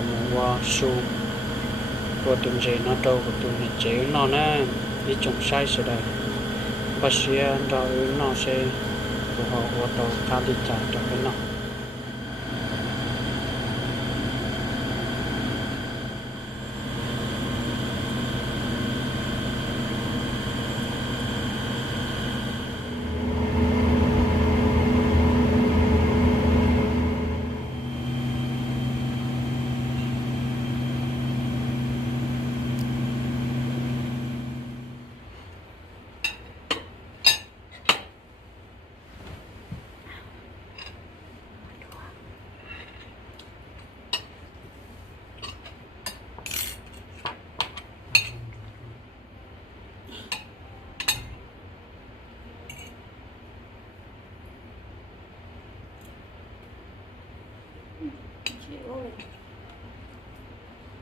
mua su của từng gì nó đâu của từng này chế nó nè đi trồng sai rồi đây bác sĩ rồi nó sẽ của họ của tàu khá đi trả cho cái nó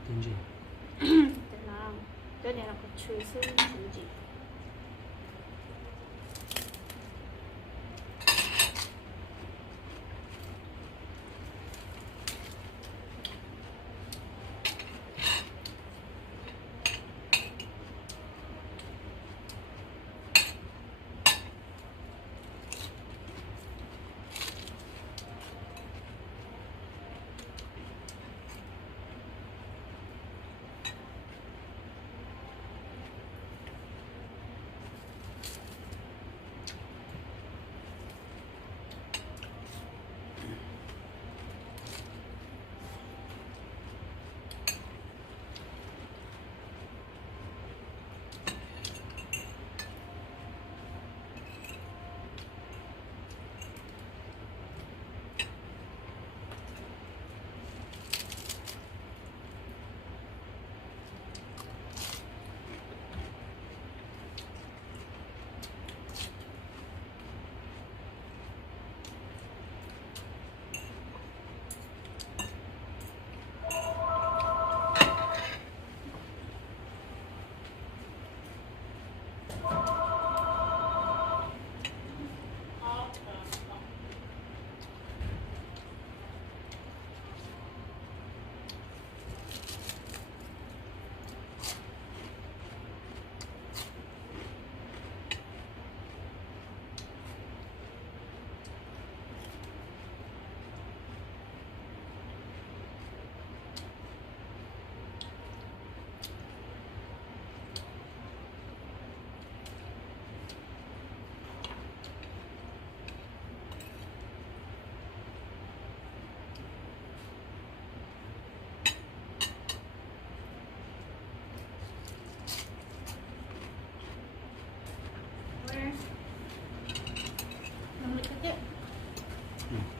tên gì tên là cái này là có chuối xương gì năng lực thế ừ.